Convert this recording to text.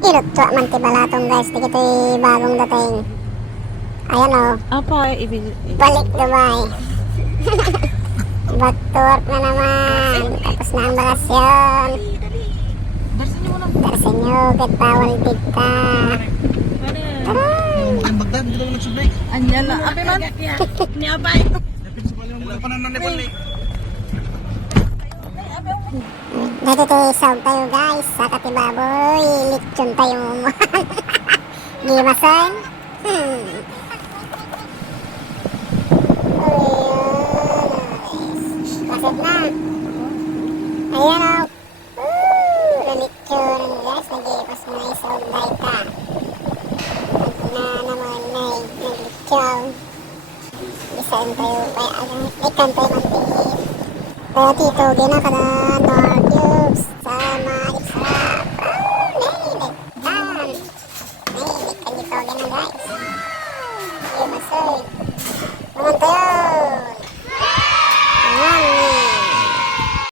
Irutwa man ti balatong guys, di kito'y bagong dating. Ayan o, Apa, ibig... balik Dubai. Back to work na naman. Tapos na ang bakasyon. Darsan niyo mo lang. Darsin nyo, kitawal kita. Tara! Ang Bagdad, hindi lang nagsubreak. Anya la. Ape man. Ni apay. Dito tayo sawag tayo guys. Sa Katibaboy. Lechon tayo mo. Gimasan. Masip na. Ayan o. Lechon guys. Nagipas na isawag tayo ka. Na naman na naglechon. Bisan tayo kaya ikan tayo mantingin. Pero tito, gina ka na Nordius sa Malik Sarap. Nailig ka dito, gina guys. Yung masoy. Naman tayo.